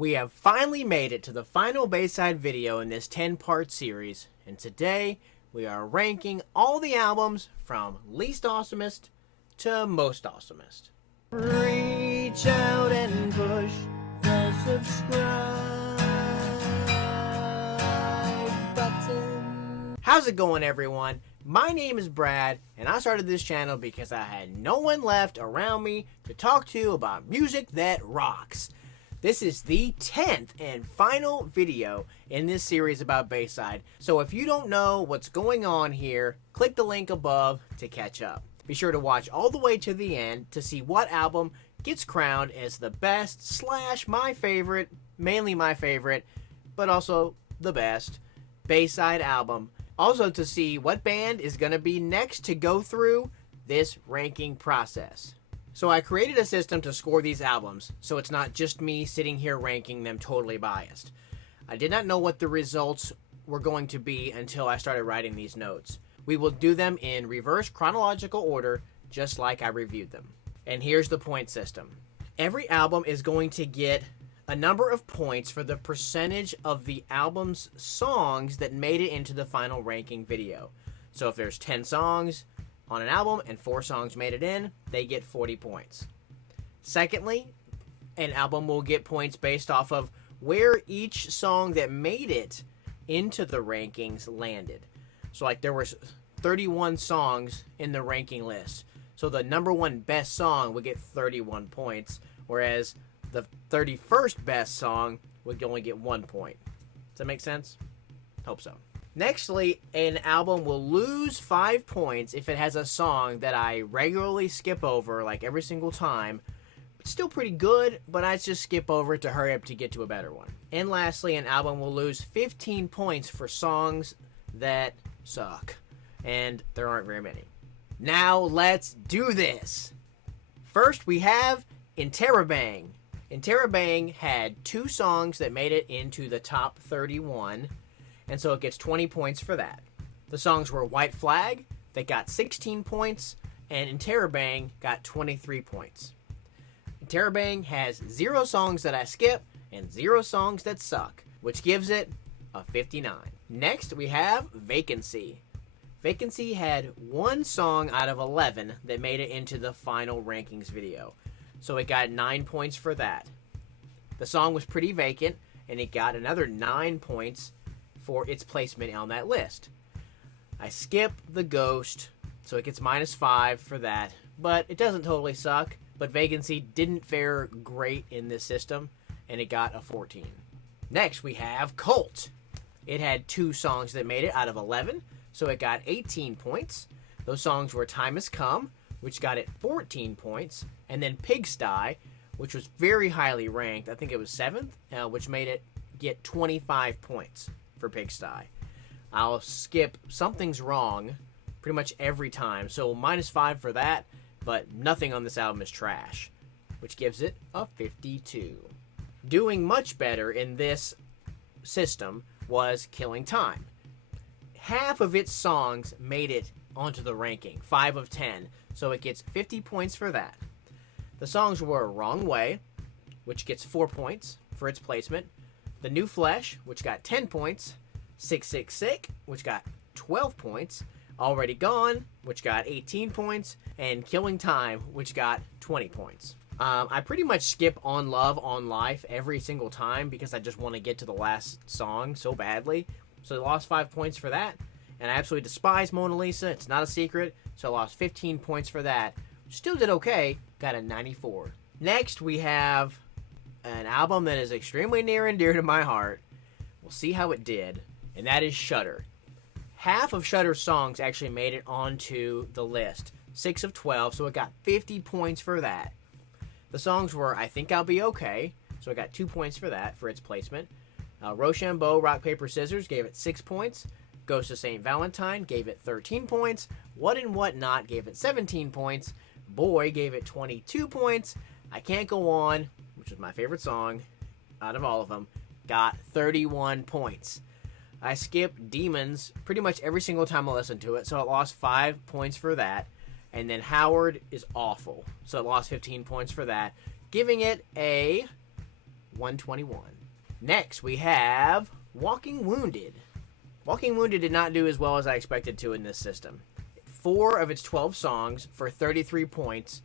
We have finally made it to the final Bayside video in this 10-part series, and today we are ranking all the albums from least awesomest to most awesomest. Reach out and push the subscribe button. How's it going, everyone? My name is Brad, and I started this channel because I had no one left around me to talk to about music that rocks. This is the 10th and final video in this series about Bayside, so if you don't know what's going on here, click the link above to catch up. Be sure to watch all the way to the end to see what album gets crowned as the best / my favorite, mainly my favorite, but also the best Bayside album. Also to see what band is going to be next to go through this ranking process. So I created a system to score these albums, so it's not just me sitting here ranking them totally biased. I did not know what the results were going to be until I started writing these notes. We will do them in reverse chronological order, just like I reviewed them. And here's the point system. Every album is going to get a number of points for the percentage of the album's songs that made it into the final ranking video. So if there's 10 songs on an album and 4 songs made it in, they get 40 points. Secondly, an album will get points based off of where each song that made it into the rankings landed. So like there were 31 songs in the ranking list. So the number one best song would get 31 points, whereas the 31st best song would only get 1 point. Does that make sense? Hope so. Nextly, an album will lose 5 points if it has a song that I regularly skip over, like every single time. It's still pretty good, but I just skip over it to hurry up to get to a better one. And lastly, an album will lose 15 points for songs that suck. And there aren't very many. Now let's do this! First we have Interrobang. Interrobang had 2 songs that made it into the top 31, and so it gets 20 points for that. The songs were White Flag, that got 16 points, and Interrobang got 23 points. Interrobang has 0 songs that I skip, and 0 songs that suck, which gives it a 59. Next, we have Vacancy. Vacancy had 1 song out of 11 that made it into the final rankings video, so it got 9 points for that. The song was pretty vacant, and it got another 9 points for its placement on that list. I skip the Ghost, so it gets -5 for that, but it doesn't totally suck. But Vacancy didn't fare great in this system, and it got a 14. Next, we have Cult. It had 2 songs that made it out of 11, so it got 18 points. Those songs were Time Has Come, which got it 14 points, and then Pigsty, which was very highly ranked. I think it was 7th, which made it get 25 points for Pigsty. I'll skip Something's Wrong pretty much every time, so -5 for that, but nothing on this album is trash, which gives it a 52. Doing much better in this system was Killing Time. Half of its songs made it onto the ranking, 5 of 10, so it gets 50 points for that. The songs were Wrong Way, which gets 4 points for its placement, The New Flesh, which got 10 points, Sick Sick Sick, which got 12 points, Already Gone, which got 18 points, and Killing Time, which got 20 points. I pretty much skip On Love, On Life every single time because I just want to get to the last song so badly. So I lost 5 points for that, and I absolutely despise Mona Lisa. It's not a secret, so I lost 15 points for that. Still did okay, got a 94. Next, we have an album that is extremely near and dear to my heart. We'll see how it did, and that is Shudder. Half of Shudder's songs actually made it onto the list, 6 of 12, so it got 50 points for that. The songs were I Think I'll Be Okay, so it got 2 points for that, for its placement. Rochambeau, Rock, Paper, Scissors gave it 6 points. Ghost of St. Valentine gave it 13 points. What and What Not gave it 17 points. Boy gave it 22 points. I Can't Go On, which is my favorite song out of all of them, got 31 points. I skipped Demons pretty much every single time I listened to it, so it lost 5 points for that. And then Howard is awful, so it lost 15 points for that, giving it a 121. Next, we have Walking Wounded. Walking Wounded did not do as well as I expected to in this system. 4 of its 12 songs for 33 points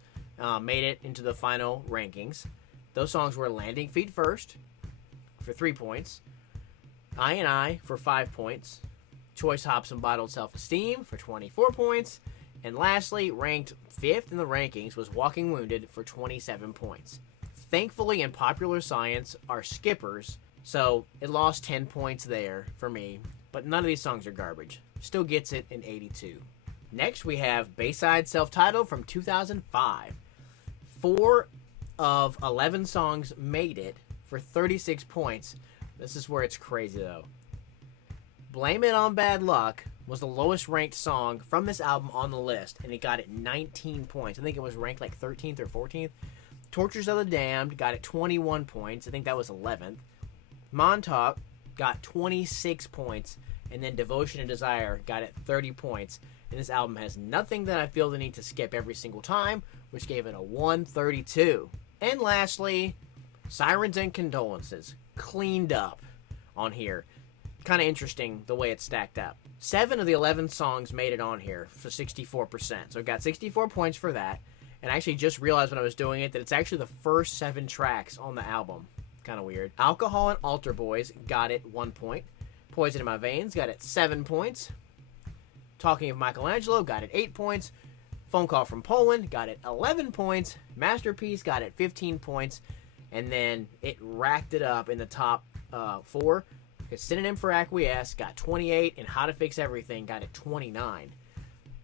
made it into the final rankings. Those songs were Landing Feet First for 3 points, I for 5 points, Choice Hops and Bottled Self-Esteem for 24 points, and lastly, ranked 5th in the rankings was Walking Wounded for 27 points. Thankfully, in Popular Science are skippers, so it lost 10 points there for me, but none of these songs are garbage. Still gets it in 82. Next, we have Bayside Self-Titled from 2005. 4 of 11 songs made it for 36 points. This is where it's crazy, though. Blame It on Bad Luck was the lowest ranked song from this album on the list, and it got it 19 points. I think it was ranked like 13th or 14th. Tortures of the Damned got it 21 points. I think that was 11th. Montauk got 26 points, and then Devotion and Desire got it 30 points. And this album has nothing that I feel the need to skip every single time, which gave it a 132. And lastly, Sirens and Condolences. Cleaned up on here. Kind of interesting the way it's stacked up. 7 of the 11 songs made it on here for 64%. So it got 64 points for that. And I actually just realized when I was doing it that it's actually the first 7 tracks on the album. Kind of weird. Alcohol and Altar Boys got it 1 point. Poison in My Veins got it 7 points. Talking of Michelangelo got it 8 points. Phone Call from Poland got it 11 points. Masterpiece got it 15 points. And then it racked it up in the top 4. Because Synonym for Acquiesce got 28, and How to Fix Everything got it 29.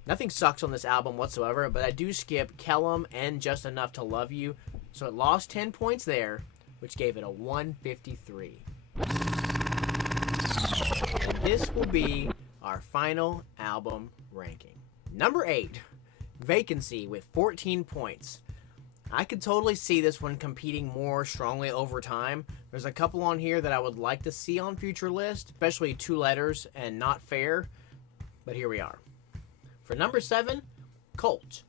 Nothing sucks on this album whatsoever, but I do skip Kellum and Just Enough to Love You, so it lost 10 points there, which gave it a 153. And this will be our final album ranking. Number 8, Vacancy with 14 points. I could totally see this one competing more strongly over time. There's a couple on here that I would like to see on future lists, especially 2 Letters and Not Fair, but here we are. For number 7, Cult,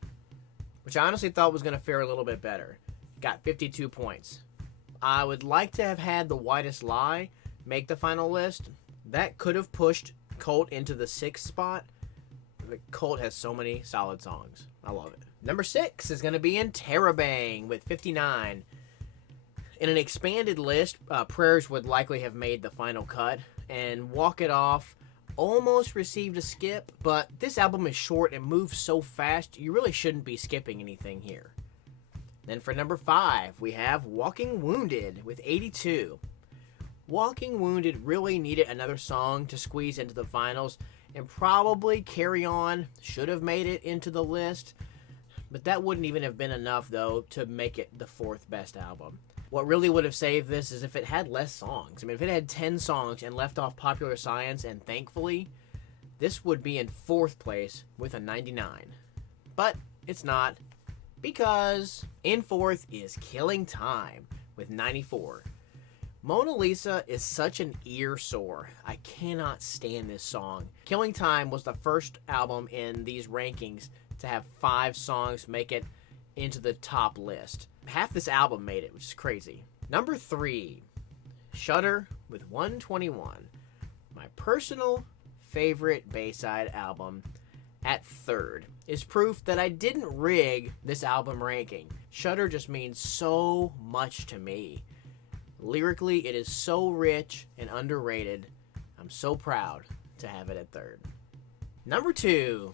which I honestly thought was going to fare a little bit better. Got 52 points. I would like to have had The Whitest Lie make the final list. That could have pushed Cult into the 6th spot. The Cult has so many solid songs. I love it. Number 6 is going to be Interrobang with 59. In an expanded list, Prayers would likely have made the final cut, and Walk It Off almost received a skip, but this album is short and moves so fast, you really shouldn't be skipping anything here. Then for number 5, we have Walking Wounded with 82. Walking Wounded really needed another song to squeeze into the finals, and probably Carry On should have made it into the list, but that wouldn't even have been enough, though, to make it the 4th best album. What really would have saved this is if it had less songs. I mean, if it had 10 songs and left off Popular Science and Thankfully, this would be in 4th place with a 99. But it's not, because in 4th is Killing Time with 94. Mona Lisa is such an ear sore. I cannot stand this song. Killing Time was the first album in these rankings to have 5 songs make it into the top list. Half this album made it, which is crazy. Number 3, Shudder with 121. My personal favorite Bayside album at 3rd is proof that I didn't rig this album ranking. Shudder just means so much to me. Lyrically, it is so rich and underrated. I'm so proud to have it at 3rd. Number 2,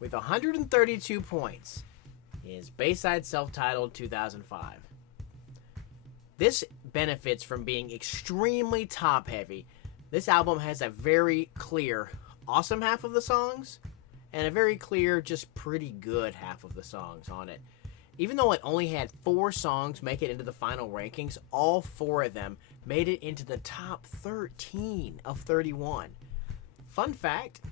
with 132 points, is Bayside Self-Titled 2005. This benefits from being extremely top-heavy. This album has a very clear, awesome half of the songs, and a very clear, just pretty good half of the songs on it. Even though it only had 4 songs make it into the final rankings, all 4 of them made it into the top 13 of 31. Fun fact,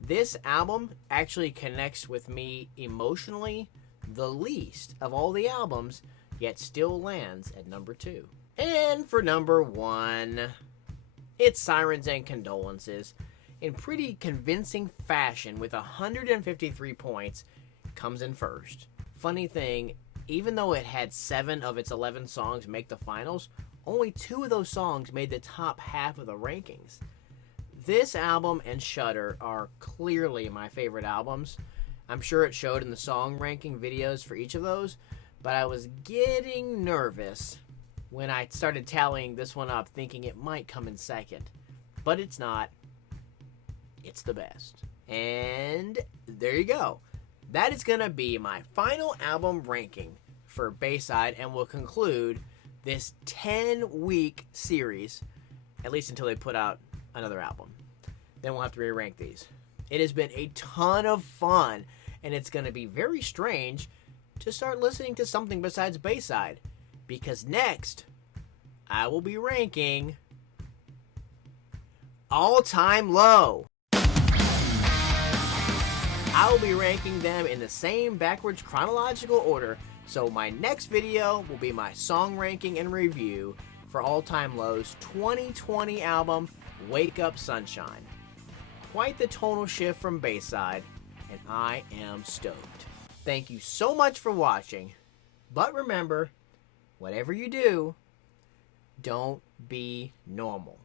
this album actually connects with me emotionally the least of all the albums, yet still lands at number 2. And for number 1, it's Sirens and Condolences. In pretty convincing fashion with 153 points, comes in first. Funny thing, even though it had 7 of its 11 songs make the finals, only 2 of those songs made the top half of the rankings. This album and Shudder are clearly my favorite albums. I'm sure it showed in the song ranking videos for each of those, but I was getting nervous when I started tallying this one up, thinking it might come in second. But it's not. It's the best. And there you go. That is going to be my final album ranking for Bayside, and will conclude this 10-week series, at least until they put out another album. Then we'll have to re-rank these. It has been a ton of fun, and it's going to be very strange to start listening to something besides Bayside, because next I will be ranking All Time Low. I will be ranking them in the same backwards chronological order, so my next video will be my song ranking and review for All Time Low's 2020 album, Wake Up Sunshine. Quite the tonal shift from Bayside, and I am stoked. Thank you so much for watching, but remember, whatever you do, don't be normal.